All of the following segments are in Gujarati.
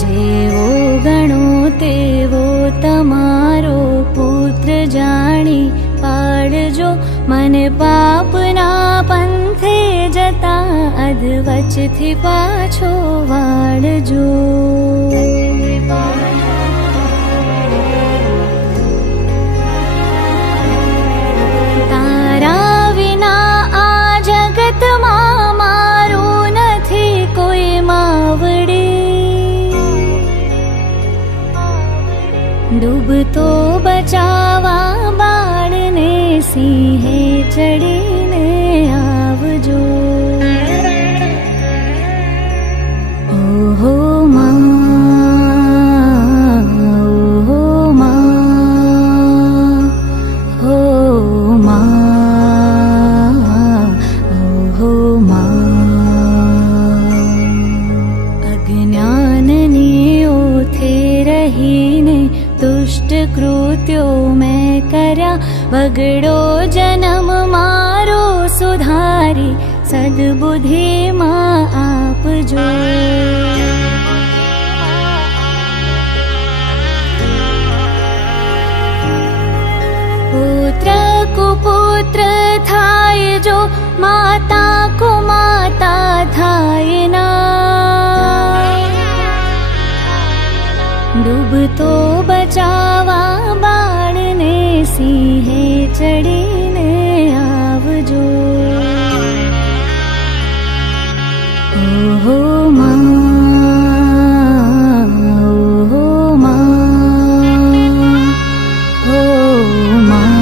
જેવો ગણો તેવો તમારો પુત્ર જાણી પાડજો, મને પાપના પંથે જતા અધવચથી પાછો વાળજો. તારા વિના આ જગતમાં મારું નથી કોઈ માવડે, ડૂબતો બચાવા બાળને સિંહે ચડીને આવજો. ઓહો માં, ઓહો માં, હો માં, ઓહો માં. અજ્ઞાનની ઓથે રહીને દુષ્ટ કૃત્યો મેં કર્યા, બગડો જન્મ મારો સુધારી સદબુદ્ધિમાં આપજો. પુત્ર કુપુત્ર થાય જો, માતા કુમાતા થાય ના, ડૂબતો બચાવા બાળને સિંહે ચડીને આવજો. ઓહો માં, ઓહો માં, હો માં,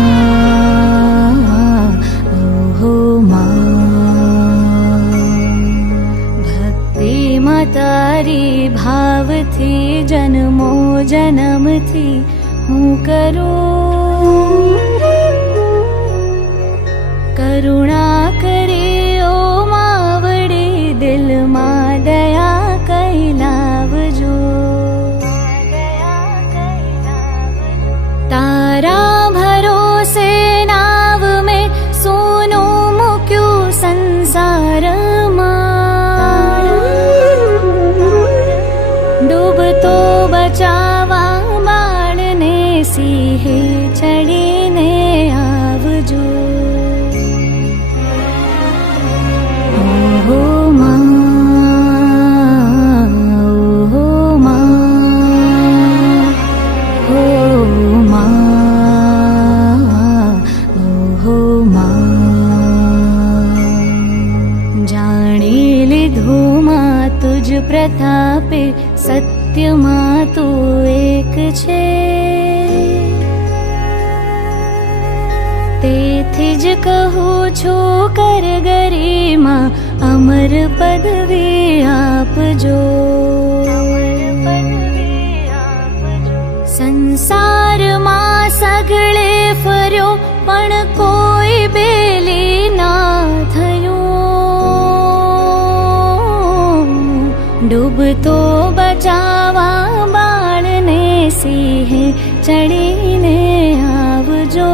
ઓહો માં. ભક્તિમાં તારી ભાવથી જન્મો જન્મથી હું કરું, કરુણા કરી ઓ માવડી દિલમાં દયા કઈ લાવજો. તારા ભરોસે નાવ મેં સોનું મૂક્યું સંસારમાં, ડૂબતો બચાવા બાળને સિંહે ચડીને આવજો. ઓહો માં, ઓહો માં, હો માં, ઓહો માં. જાણી લીધું માં તુજ પ્રતાપે, સત્યમાં તું એક છે, તેથી જ કહું છું કર ગરિમા અમર પદવી આપજો. સંસારમાં સગળે ફર્યો પણ કોઈ બેલી ના થયું, ડૂબતો બચાવા બાળને સિંહે ચડીને આવજો.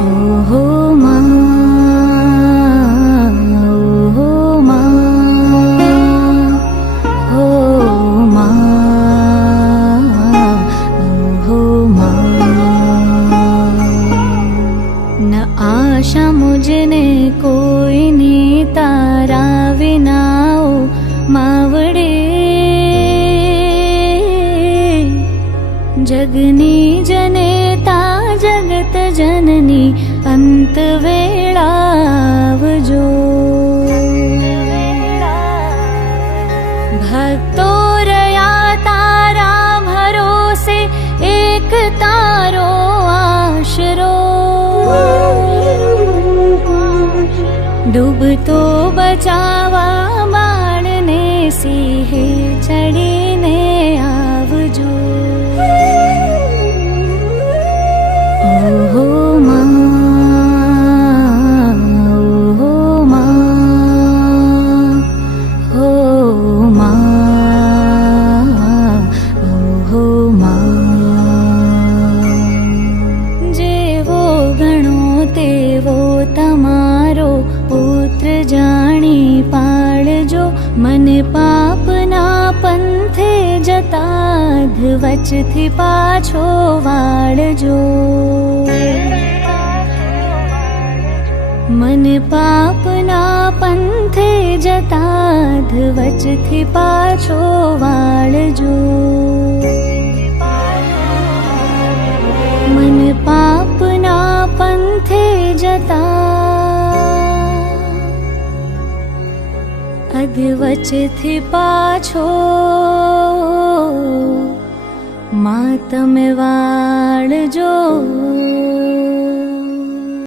ઓહો માં, ઓહો માં, હો માં, ઓહો માં. ન આશા મુझने કોઈની તારા વિના ઓ માવડે, જગની જનેતા જગત જનની અંત વેળા આવજો. ભક્તો રહ્યા તારા ભરોસે, એક તારો આશરો, ડૂબતો બચાવા બાળને સિંહે ચડીને આવજો. ઓહો માં, ઓહો માં, હો માં, ઓહો માં. જેવો ગણો તેવો તમારો પુત્ર જાણી પાડજો, મને પાપના પંથે જતા વચથી પાછો વાળજો. મને પાપના પંથે જતા વચથી પાછો વાળજો. મને પાપના પંથે જતા અધવચથી પાછો મા તમે વાળજો.